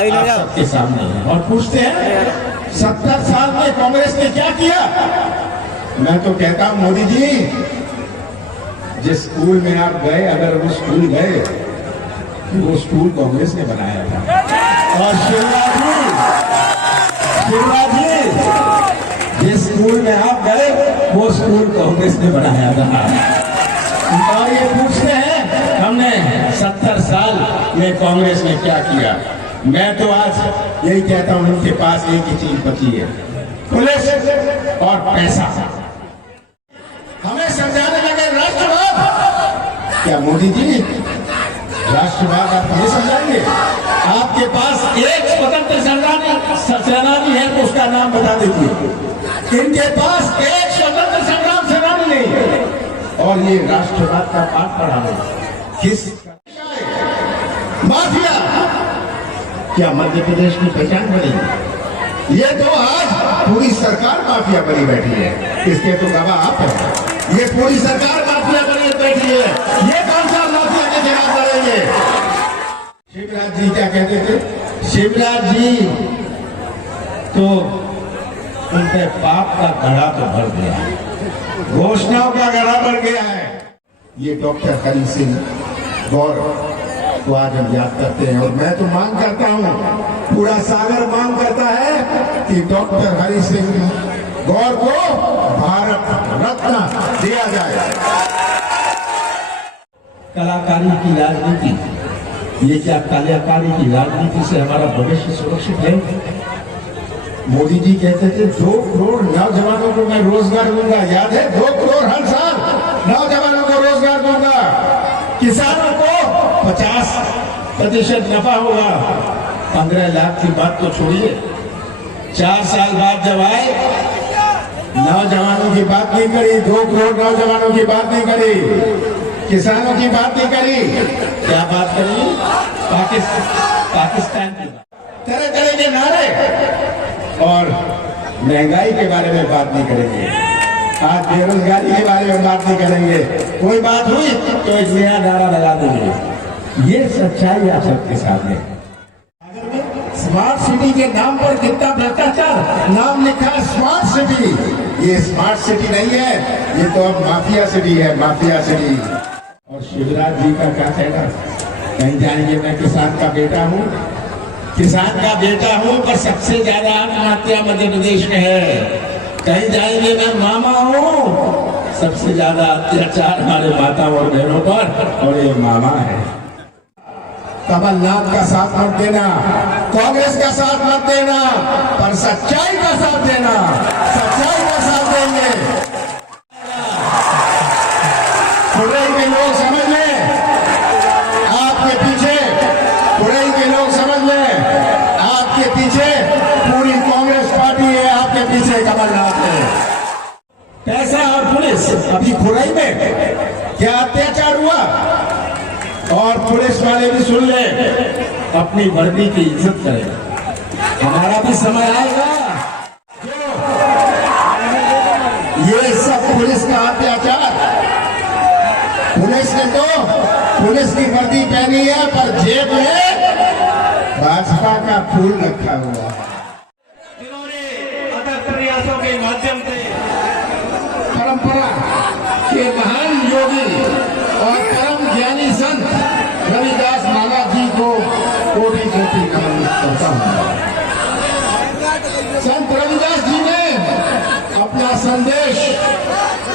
आप सबके सामने है और पूछते हैं 70 साल में कांग्रेस ने क्या किया। मैं तो कहता हूं मोदी जी, जिस स्कूल में आप गए, अगर वो स्कूल गए, वो स्कूल कांग्रेस ने बनाया था। और शिवराज जी, जिस स्कूल में आप गए, वो स्कूल कांग्रेस ने बनाया था। और ये पूछते हैं हमने 70 साल में कांग्रेस ने क्या किया। मैं तो आज यही कहता हूं, उनके पास एक ही चीज बची है, पुलिस और पैसा। हमें समझाने लगे राष्ट्रवाद। क्या मोदी जी, राष्ट्रवाद आप ये समझाएंगे? आपके पास एक स्वतंत्र सेनानी है तो उसका नाम बता दीजिए। इनके पास एक स्वतंत्र संग्राम सेनानी नहीं है और ये राष्ट्रवाद का पाठ पढ़ा रहे। किस माफिया क्या मध्य प्रदेश की पहचान बनी? ये तो आज पूरी सरकार माफिया बनी बैठी है। इसके तो गवाह आप हैं। ये पूरी सरकार माफिया बनी बैठी है। ये कौन सा माफिया के खिलाफ लड़ेंगे? शिवराज जी क्या कहते थे? शिवराज जी तो उनके पाप का घड़ा तो भर गया है, घोषणाओं का घड़ा भर गया है। ये डॉक्टर हरि सिंह गौर को आज हम याद करते हैं और मैं तो मांग करता हूं, पूरा सागर मांग करता है कि डॉक्टर हरि सिंह गौर को भारत रत्न दिया जाए। कलाकारी की राजनीति, ये क्या कलाकारी की राजनीति से हमारा भविष्य सुरक्षित है? मोदी जी कहते थे 2 करोड़ नौजवानों को मैं रोजगार दूंगा। याद है? 2 करोड़ हर साल नौजवानों को रोजगार दूंगा। किसानों को 50% नफा होगा। 15 लाख की बात तो छोड़िए, 4 साल बाद जब आए, नौजवानों की बात नहीं करी, 2 करोड़ नौजवानों की बात नहीं करी, किसानों की बात नहीं करी। क्या बात करी? पाकिस्तान की बात, तरह तरह के नारे और महंगाई के बारे में बात नहीं करेंगे। आज बेरोजगारी के बारे में बात नहीं करेंगे। कोई बात हुई तो एक नया नारा लगा देंगे। ये सच्चाई आप सबके सामने। स्मार्ट सिटी के नाम पर कितना भ्रष्टाचार, नाम लिखा है स्मार्ट सिटी। ये स्मार्ट सिटी नहीं है, ये तो अब माफिया सिटी है, माफिया सिटी। और शिवराज जी का क्या कहना? कहीं जाएंगे मैं किसान का बेटा हूँ, किसान का बेटा हूँ, पर सबसे ज्यादा आत्महत्या मध्य प्रदेश में है। कहीं जाएंगे मैं मामा हूँ, सबसे ज्यादा अत्याचार हमारे माता और बहनों पर, और ये मामा है। कमलनाथ का साथ मत देना, कांग्रेस का साथ मत देना, पर सच्चाई का साथ देना। सच्चाई का साथ देंगे। खुरई के लोग समझ लें, आपके पीछे खुरई के लोग समझ लें, आपके पीछे पूरी कांग्रेस पार्टी है, आपके पीछे कमलनाथ है। पैसा और पुलिस, अभी खुरई में क्या अत्याचार हुआ? और पुलिस वाले भी सुन ले, अपनी वर्दी की इज्जत करें। हमारा भी समय आएगा जो ये सब पुलिस का अत्याचार, पुलिस ने तो पुलिस की वर्दी पहनी है, पर जेब में भाजपा का फूल रखा हुआ है। जिन्होंने अथक प्रयासों के माध्यम से परंपरा के महान योगी और परम ज्ञानी संत रविदास महाराज जी को कोटि कोटि नमन करता हूं। संत रविदास जी ने अपना संदेश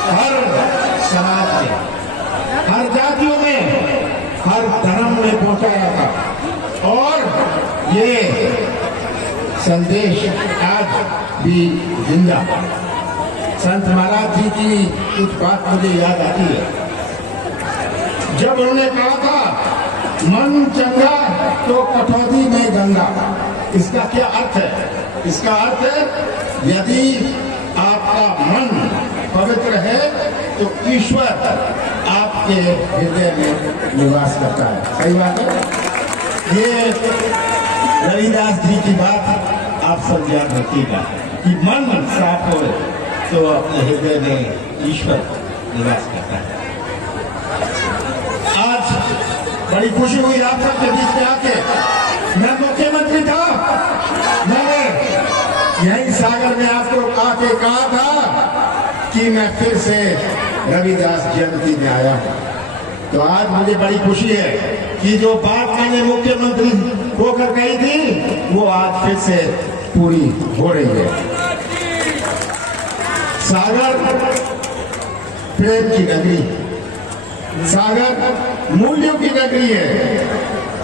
हर समाज में, हर जातियों में, हर धर्म में पहुंचाया था और ये संदेश आज भी जिंदा। संत महाराज जी की कुछ बात मुझे याद आती है। जब उन्होंने कहा था मन चंगा तो कटौती में गंगा। इसका क्या अर्थ है? इसका अर्थ है यदि आपका मन पवित्र है तो ईश्वर आपके हृदय में निवास करता है। सही बात है। ये रविदास जी की बात आप सब याद रखिएगा कि मन साफ हो तो अपने हृदय में ईश्वर निवास करता है। आज बड़ी खुशी हुई आप सबके बीच में आके। मैं मुख्यमंत्री था, मैंने यही सागर में आपको कहा था कि मैं फिर से रविदास जयंती में आया हूं। तो आज मुझे बड़ी खुशी है कि जो बात मैंने मुख्यमंत्री होकर कही थी वो आज फिर से पूरी हो रही है। सागर प्रेम की नगरी, सागर मूल्यों की नगरी है,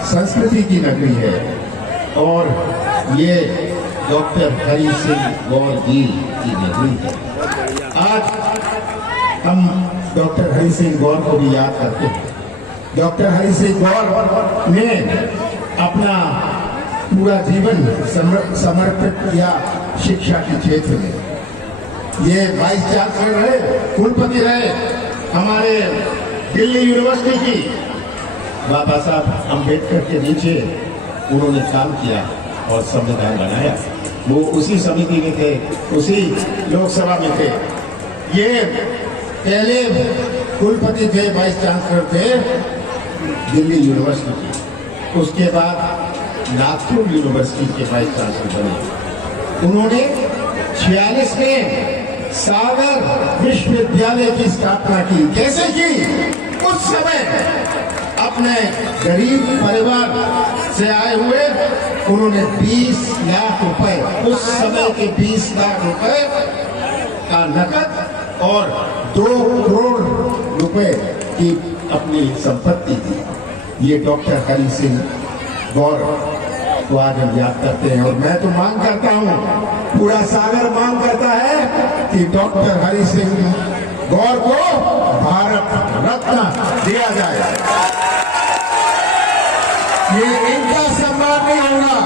संस्कृति की नगरी है और ये डॉक्टर हरि सिंह गौर जी की नगरी है। आज हम डॉक्टर हरि सिंह गौर को भी याद करते हैं। डॉक्टर हरि सिंह गौर ने अपना पूरा जीवन समर्पित किया शिक्षा के क्षेत्र में। ये वाइस चांसलर रहे, कुलपति रहे हमारे दिल्ली यूनिवर्सिटी की। बाबा साहब अम्बेडकर के नीचे उन्होंने काम किया और संविधान बनाया। वो उसी समिति में थे, उसी लोकसभा में थे। ये पहले कुलपति थे, वाइस चांसलर थे दिल्ली यूनिवर्सिटी की। उसके बाद नागपुर यूनिवर्सिटी के वाइस चांसलर बने। उन्होंने 46 में सागर विश्वविद्यालय की स्थापना की। कैसे की? उस समय अपने गरीब परिवार से आए हुए उन्होंने 20 लाख रुपए, उस समय के 20 लाख रुपए का नकद और 2 करोड़ रुपए की अपनी संपत्ति दी। ये डॉक्टर हरि सिंह गौर को आज हम याद करते हैं और मैं तो मांग करता हूं, पूरा सागर मांग करता है कि डॉक्टर हरि सिंह गौर को भारत रत्न दिया जाए। ये इनका सम्मान नहीं होगा,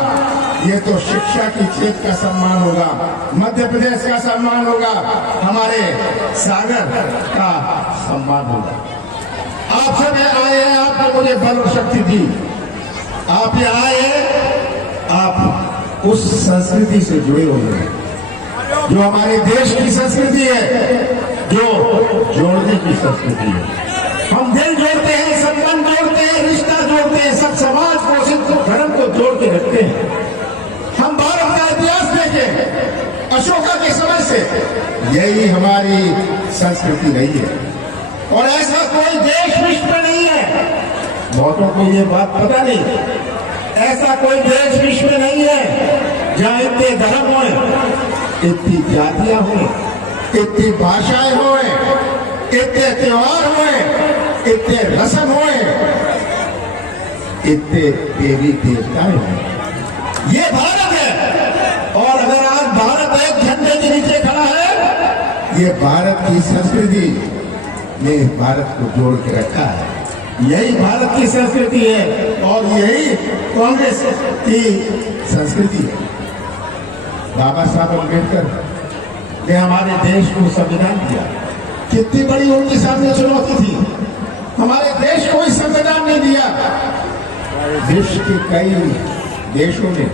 ये तो शिक्षा की क्षेत्र का सम्मान होगा, मध्य प्रदेश का सम्मान होगा, हमारे सागर का सम्मान होगा। आप सब आए हैं, आपने मुझे बल और शक्ति दी। आप ये आए हैं, आप उस संस्कृति से जुड़े हुए हैं जो हमारे देश की संस्कृति है, जो जोड़ने की संस्कृति है। हम दिल जोड़ते हैं, संबंध जोड़ते हैं, रिश्ता जोड़ते हैं, सब समाज को, सिख धर्म को जोड़ के रखते हैं। हम भारत का इतिहास देखें, अशोका के समय से यही हमारी संस्कृति रही है और ऐसा कोई देश विश्व में नहीं है। बहुतों को ये बात पता नहीं, ऐसा कोई देश विश्व में नहीं है जहां इतने धर्म हों, इतनी जातियां हों, इतनी भाषाएं हों, इतने त्योहार हों, इतने रस्म हों, इतने देवी देवताएं हों। ये भारत है और अगर आज भारत एक झंडे के नीचे खड़ा है, ये भारत की संस्कृति ने भारत को जोड़ के रखा है। यही भारत की संस्कृति है और यही कांग्रेस की संस्कृति है। बाबा साहब अम्बेडकर ने हमारे देश को संविधान दिया। कितनी बड़ी उनके सामने चुनौती थी, हमारे देश को ही संविधान नहीं दिया। विश्व के कई देशों ने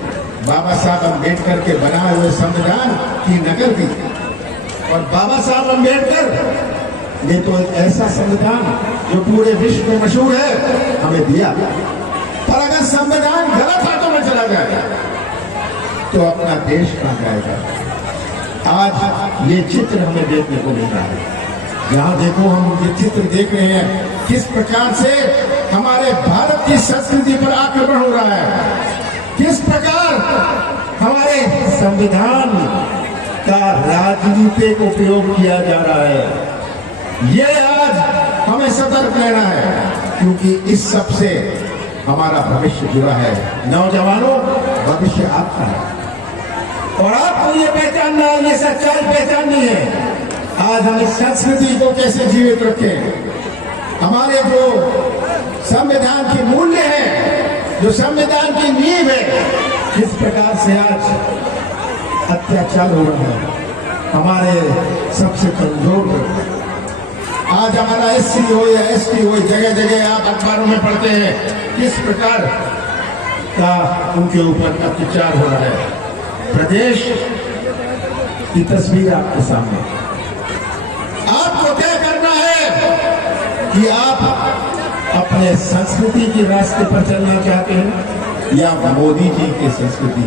बाबा साहब अम्बेडकर के बनाए हुए संविधान की नकल की और बाबा साहब अम्बेडकर ने तो एक ऐसा संविधान जो पूरे विश्व में मशहूर है हमें दिया। पर अगर संविधान गलत हाथों में चला जाए तो अपना देश कहां जाएगा। आज ये चित्र हमें देखने को मिल रहा है। यहां देखो, हम ये चित्र देख रहे हैं किस प्रकार से हमारे भारत की संस्कृति पर आक्रमण हो रहा है, किस प्रकार हमारे संविधान का राजनीतिक उपयोग किया जा रहा है। ये आज हमें सतर्क रहना है क्योंकि इस सब से हमारा भविष्य जुड़ा है। नौजवानों, भविष्य आपका है और आपको ये पहचानना है, ये सच्चाई पहचाननी है। आज हम इस संस्कृति को कैसे जीवित रखें। हमारे जो संविधान के मूल्य हैं, जो संविधान की नींव है, किस प्रकार से आज अत्याचार हो रहा है हमारे सबसे कमजोर। आज हमारा एससी हो या एसटी हो, जगह जगह आप अखबारों में पढ़ते हैं किस प्रकार का उनके ऊपर अत्याचार हो रहा है। प्रदेश की तस्वीर आपके सामने। आपको तय करना है कि आप अपने संस्कृति के रास्ते पर चलना चाहते हैं या मोदी जी की संस्कृति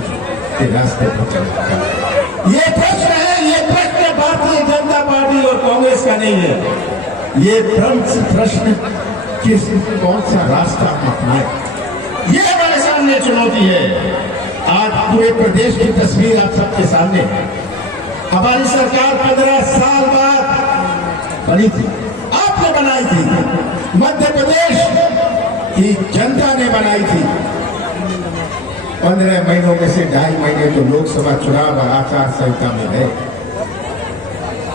के रास्ते पर चलना चाहते हैं? ये प्रश्न है, ये प्रश्न भारतीय जनता पार्टी और कांग्रेस का नहीं है। ये प्रश्न कौन सा रास्ता अपनाए, ये हमारे सामने चुनौती है। आज पूरे प्रदेश की तस्वीर आप सबके सामने है। हमारी सरकार 15 साल बाद बनी थी, आपने बनाई थी, मध्य प्रदेश की जनता ने बनाई थी। 15 महीनों में से 2.5 महीने तो लोकसभा चुनाव और आचार संहिता में गए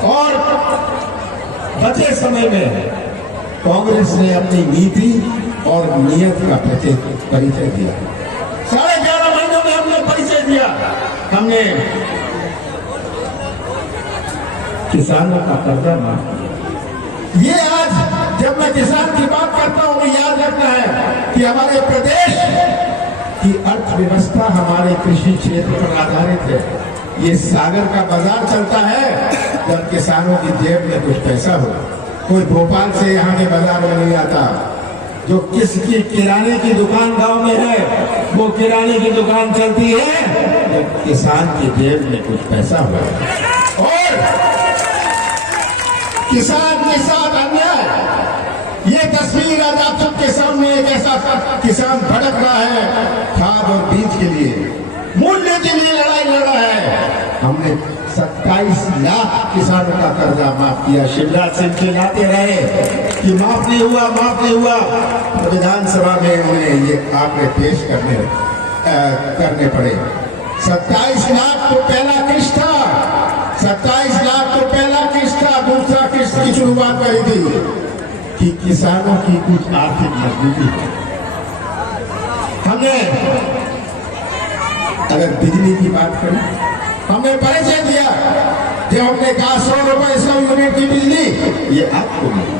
और बचे समय में कांग्रेस ने अपनी नीति और नियत का परिचय दिया। 11.5 महीनों में हमने परिचय दिया। हमने किसानों का कर्जा माफ किया। ये आज जब मैं किसान की बात करता हूं, मुझे याद रखना है कि हमारे प्रदेश की अर्थव्यवस्था हमारे कृषि क्षेत्र पर आधारित है। ये सागर का बाजार चलता है जब किसानों की जेब में कुछ पैसा हो। कोई भोपाल से यहाँ के बाजार में नहीं आता। जो किसकी किराने की दुकान गांव में है, वो किराने की दुकान चलती है जब किसान की जेब में कुछ पैसा हो। और किसान के साथ अन्याय, ये तस्वीर आज आप सबके सामने एक ऐसा किसान भटक रहा है खाद और बीज के लिए, मूल्य के लिए लड़ाई लड़ रहा है। हमने 27 लाख किसानों का कर्जा माफ किया। शिवराज सिंह चिल्लाते रहे कि माफ नहीं हुआ, माफ नहीं हुआ। विधानसभा में उन्हें ये आपने पेश करने पड़े। 27 लाख तो पहला किस्त था, 27 लाख तो पहला किस्त था। दूसरा किस्त की शुरुआत करी थी कि किसानों की कुछ आर्थिक मजबूती है। हमने अगर बिजली की बात करें, हमने परिचय दिया जब हमने कहा 100 रुपए 100 यूनिट की बिजली, ये आपको मिली,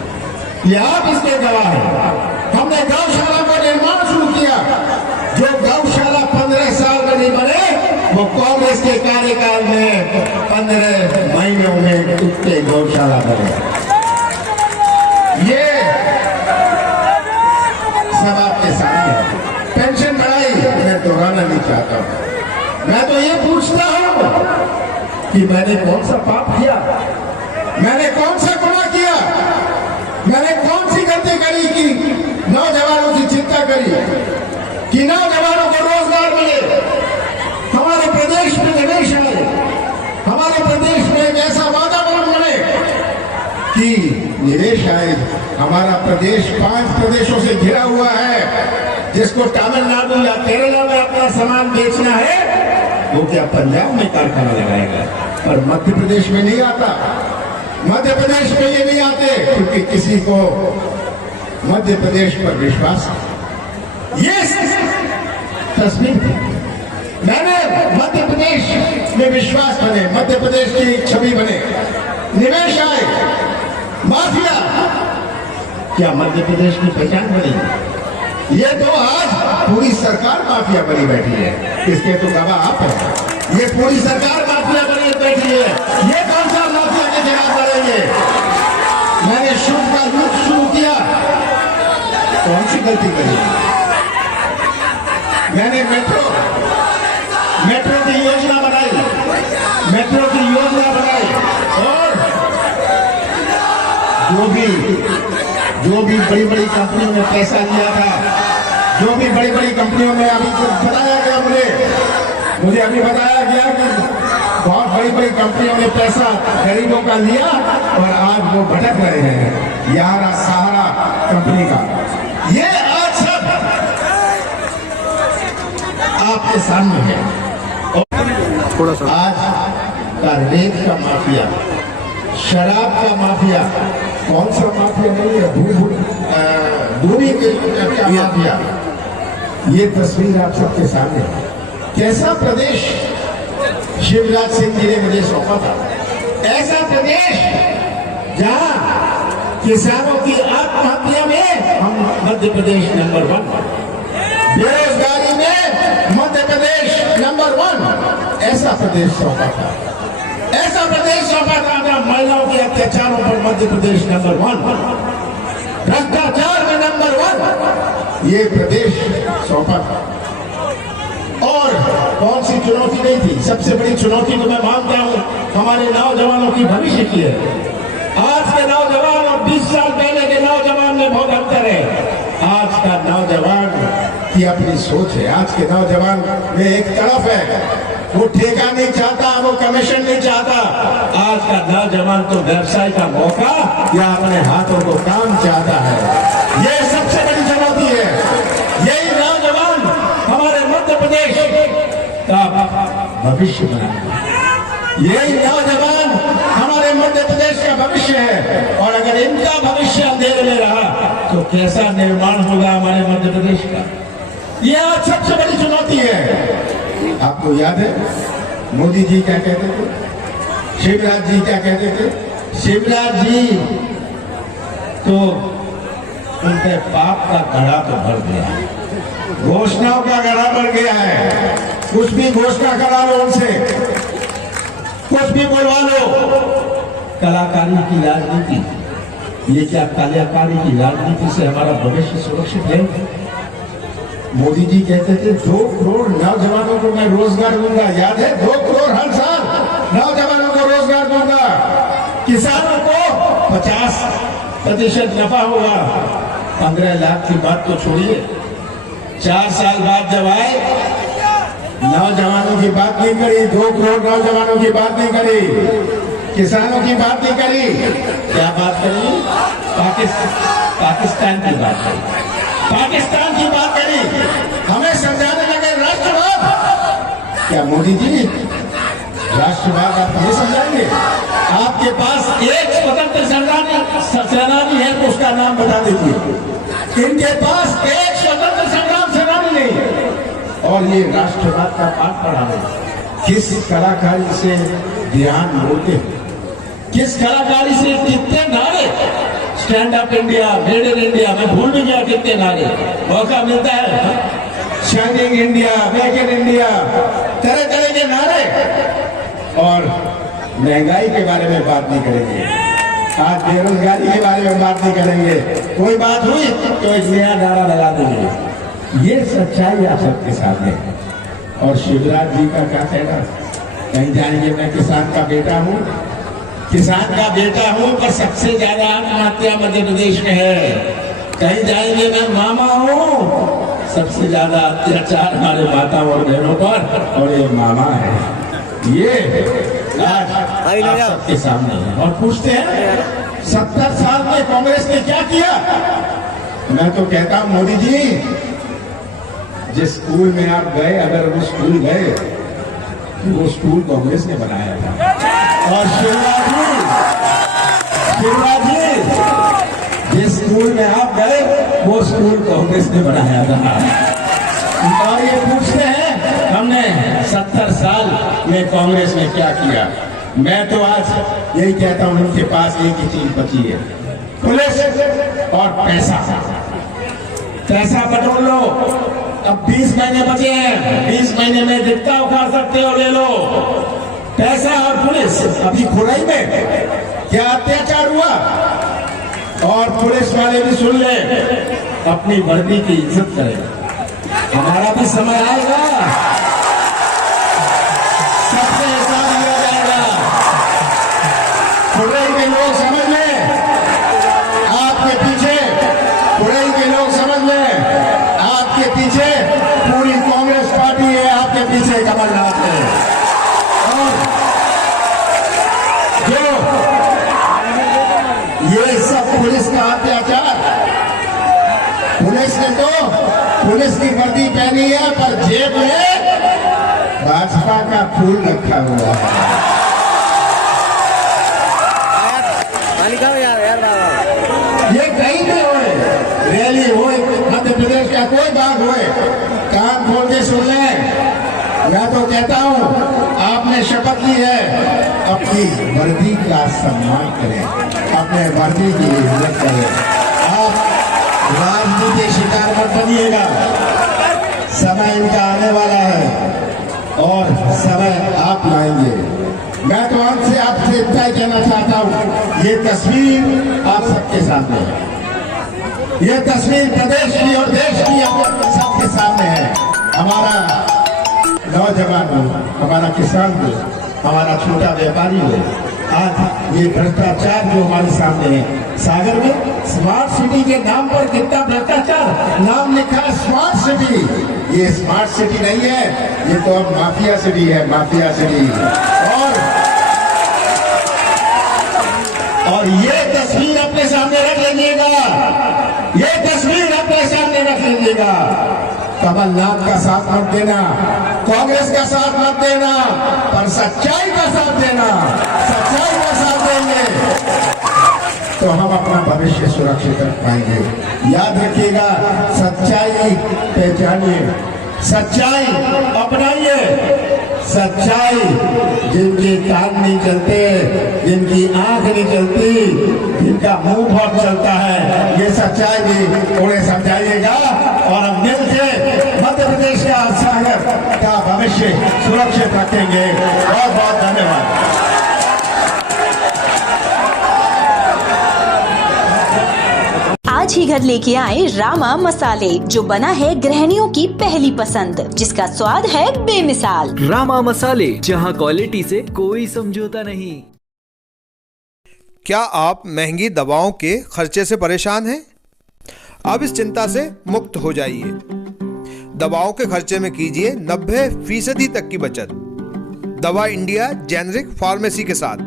ये आप इसके गवाह हैं। हमने गौशाला का निर्माण शुरू किया। जो गौशाला 15 साल में नहीं बने, वो कांग्रेस के कार्यकाल में 15 महीनों में उठते गौशाला बने। ये सब आपके सामने है। पेंशन बढ़ाई, मैं दोहराना नहीं चाहता हूं। मैं तो ये पूछता हूं कि मैंने कौन सा पाप किया, मैंने कौन सा गुनाह किया, मैंने कौन सी गलती करी कि नौजवानों की चिंता करी, कि नौजवानों को रोजगार मिले, हमारे प्रदेश में निवेश आए, हमारे प्रदेश में एक ऐसा वातावरण बने कि निवेश आए। हमारा प्रदेश 5 प्रदेशों से घिरा हुआ है। जिसको तमिलनाडु या केरला में अपना सामान बेचना है, वो क्या पंजाब में कारखाना लगाएगा, पर मध्य प्रदेश में नहीं आता। मध्य प्रदेश में ये नहीं आते क्योंकि किसी को मध्य प्रदेश पर विश्वास है। ये तस्वीर मैंने मध्य प्रदेश में विश्वास बने, मध्य प्रदेश की एक छवि बने, निवेश आए, माफिया क्या मध्य प्रदेश की पहचान बनी? ये तो आज पूरी सरकार माफिया बनी बैठी है। इसके तो गवाह आप हैं। ये पूरी सरकार माफिया बनी बैठी है। ये कौन सा माफिया के खिलाफ लड़ेंगे? मैंने शुभ का युद्ध शुरू किया, कौन सी गलती करी? मैंने मेट्रो की योजना बनाई, मेट्रो की योजना बनाई, और जो भी बड़ी बड़ी कंपनियों ने पैसा लिया था, जो भी बड़ी बड़ी कंपनियों में अभी बताया गया, मुझे अभी बताया गया कि बहुत बड़ी बड़ी कंपनियों ने पैसा गरीबों का लिया और आज वो भटक रहे हैं। यारा सहारा कंपनी का ये आज सब आपके सामने है। आज का रेत का माफिया, शराब का माफिया, कौन सा माफिया नहीं है, दूरी का माफिया। ये तस्वीर आप सबके सामने है। कैसा प्रदेश शिवराज सिंह जी ने मुझे सौंपा था, ऐसा प्रदेश जहां किसानों की आत्महत्या में हम मध्य प्रदेश नंबर 1, बेरोजगारी में मध्य प्रदेश नंबर 1, ऐसा प्रदेश सौंपा था, ऐसा प्रदेश सौंपा था जहां महिलाओं के अत्याचारों पर मध्य प्रदेश नंबर 1, भ्रष्टाचार में नंबर 1, ये प्रदेश सौंपा था। कौन सी चुनौती नहीं थी? सबसे बड़ी चुनौती तो मैं मानता हूं हमारे नौजवानों की भविष्य की है। आज के नौजवान और 20 साल पहले के नौजवान में बहुत अंतर है। आज का नौजवान की अपनी सोच है। आज के नौजवान में एक तरफ है, वो ठेका नहीं चाहता, वो कमीशन नहीं चाहता। आज का नौजवान तो व्यवसाय का मौका या अपने हाथों को काम चाहता है। ये सबसे बड़ी चुनौती है। यही नौजवान हमारे मध्य प्रदेश का भविष्य बनाएगा। यही नौजवान हमारे मध्य प्रदेश का भविष्य है। और अगर इनका भविष्य अंधेरे में रहा तो कैसा निर्माण होगा हमारे मध्य प्रदेश का? यह आज सबसे बड़ी चुनौती है। आपको याद है मोदी जी क्या कहते थे? शिवराज जी क्या कहते थे? शिवराज जी तो उनके पाप का घड़ा तो भर गया है, घोषणाओं का घड़ा भर गया है। कुछ भी घोषणा करा लो उनसे, कुछ भी बोलवा लो। कलाकारी की राजनीति, ये क्या कलाकारी की राजनीति से हमारा भविष्य सुरक्षित है? मोदी जी कहते थे 2 करोड़ नौजवानों को मैं रोजगार दूंगा। याद है? 2 करोड़ हर साल नौजवानों को रोजगार दूंगा। किसानों को 50% नफा होगा। 15 लाख की बात तो छोड़िए, 4 साल बाद जब आए नौजवानों की बात नहीं करी, 2 करोड़ नौजवानों की बात नहीं करी, किसानों की बात नहीं करी। क्या बात करी? पाकिस्तान की बात करी, पाकिस्तान की बात करी। हमें समझाने लगे राष्ट्रवाद। क्या मोदी जी राष्ट्रवाद आप ये समझाएंगे? आपके पास एक स्वतंत्र सेनानी है तो उसका नाम बता दीजिए। इनके पास एक स्वतंत्र संग्राम सेनानी नहीं है और ये राष्ट्रवाद का पाठ पढ़ा रहे। किस कलाकारी से ध्यान मोड़ते हैं, किस कलाकारी से कितने नारे, stand up India, made in India, मैं भूल भी गया कितने नारे। मौका मिलता है, shining India, make in India, तरह तरह के नारे। और महंगाई के बारे में बात नहीं करेंगे, आज बेरोजगारी के बारे में बात नहीं करेंगे। कोई बात हुई तो एक नया नारा लगा देंगे। ये सच्चाई आप सबके सामने है। और शिवराज जी का क्या कहना? कहीं जाएंगे मैं किसान का बेटा हूँ, किसान का बेटा हूँ, पर सबसे ज्यादा आत्महत्या मध्य प्रदेश में है। कहीं जाएंगे मैं मामा हूँ, सबसे ज्यादा अत्याचार हमारे माता और बहनों पर, और ये मामा है। ये आज आप सबके सामने है। और पूछते हैं 70 साल में कांग्रेस ने क्या किया? मैं तो कहता हूँ मोदी जी, जिस स्कूल में आप गए, अगर वो स्कूल गए तो वो स्कूल कांग्रेस ने बनाया था। और शिवराज जी जिस स्कूल में आप गए वो स्कूल कांग्रेस ने बनाया था। और ये पूछते हैं हमने 70 साल में कांग्रेस ने क्या किया? मैं तो आज यही कहता हूं, उनके पास एक ही चीज बची है, पुलिस और पैसा। पैसा बटोर लो। अब 20 महीने बचे हैं, 20 महीने में जितना उखाड़ सकते हो ले लो। पैसा और पुलिस। अभी खुराई में क्या अत्याचार हुआ? और पुलिस वाले भी सुन ले, अपनी वर्दी की इज्जत करें। हमारा भी समय आएगा, सबसे हिसाब लिया जाएगा। खुराई के लोग समझ लें, आपके पीछे खुराई के लोग समझ लें, आपके पीछे पूरी कांग्रेस पार्टी है, आपके पीछे कमलनाथ है। और जो ये सब पुलिस का अत्याचार, पुलिस ने तो पुलिस की वर्दी पहनी है पर जेब में भाजपा का फूल रखा हुआ है। ये कहीं भी होए, रैली होए, मध्य प्रदेश का कोई भाग होए, कान खोल के सुन लें। मैं तो कहता हूं, आपने शपथ ली है, अपनी वर्दी का सम्मान करें, अपने वर्दी की इज्जत करें। आप राजनीति शिकार मत बनिएगा। समय इनका आने वाला है और समय आप लाएंगे। मैं तो अंत से आपसे इतना ही कहना चाहता हूं, ये तस्वीर आप सबके सामने है, ये तस्वीर प्रदेश की और देश की सबके सामने है। हमारा नौजवान हो, हमारा किसान हो, हमारा छोटा व्यापारी हो, आज ये भ्रष्टाचार जो हमारे सामने है, सागर में स्मार्ट सिटी के नाम पर कितना भ्रष्टाचार, नाम लिखा है स्मार्ट सिटी। ये स्मार्ट सिटी नहीं है, ये तो अब माफिया सिटी है, माफिया सिटी। और ये तस्वीर अपने सामने रख लीजिएगा, ये तस्वीर अपने सामने रख लीजिएगा। कमलनाथ का साथ मत देना, कांग्रेस का साथ मत देना, पर सच्चाई का साथ देना। सच्चाई का साथ देंगे तो हम अपना भविष्य सुरक्षित रख पाएंगे। याद रखिएगा, सच्चाई पहचानिए, सच्चाई अपनाइए। सच्चाई, जिनके कान नहीं चलते, जिनकी आंख नहीं चलती, जिनका मुंह बहुत चलता है, ये सच्चाई भी उन्हें समझाइएगा और हम मिलकर मध्य प्रदेश का सागर का भविष्य सुरक्षित रखेंगे। बहुत बहुत धन्यवाद। आज ही घर लेके आए रामा मसाले, जो बना है गृहिणियों की पहली पसंद, जिसका स्वाद है बेमिसाल। रामा मसाले, जहां क्वालिटी से कोई समझौता नहीं। क्या आप महंगी दवाओं के खर्चे से परेशान हैं? अब इस चिंता से मुक्त हो जाइए। दवाओं के खर्चे में कीजिए 90% तक की बचत। दवा इंडिया जेनेरिक फार्मेसी के साथ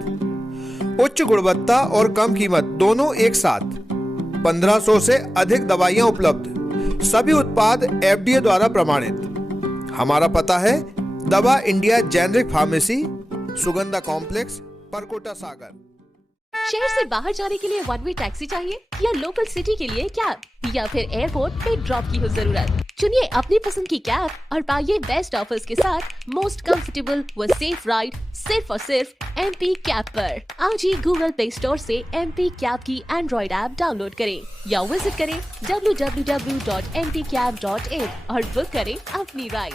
उच्च गुणवत्ता और कम कीमत दोनों एक साथ। 1500 से अधिक दवाइयां उपलब्ध, सभी उत्पाद FDA द्वारा प्रमाणित। हमारा पता है दवा India generic pharmacy, Sugandha complex, Parkota Sagar. शहर से बाहर जाने के लिए वन वे टैक्सी चाहिए या लोकल सिटी के लिए कैब या फिर एयरपोर्ट पे ड्रॉप की हो जरूरत? चुनिए अपनी पसंद की कैब और पाइए बेस्ट ऑफर्स के साथ मोस्ट कंफर्टेबल व सेफ राइड सिर्फ और सिर्फ MP कैब पर। आज ही गूगल प्ले स्टोर से MP कैब की एंड्रॉइड ऐप डाउनलोड करें या विजिट करें www.mpcab.in और बुक करें अपनी राइड।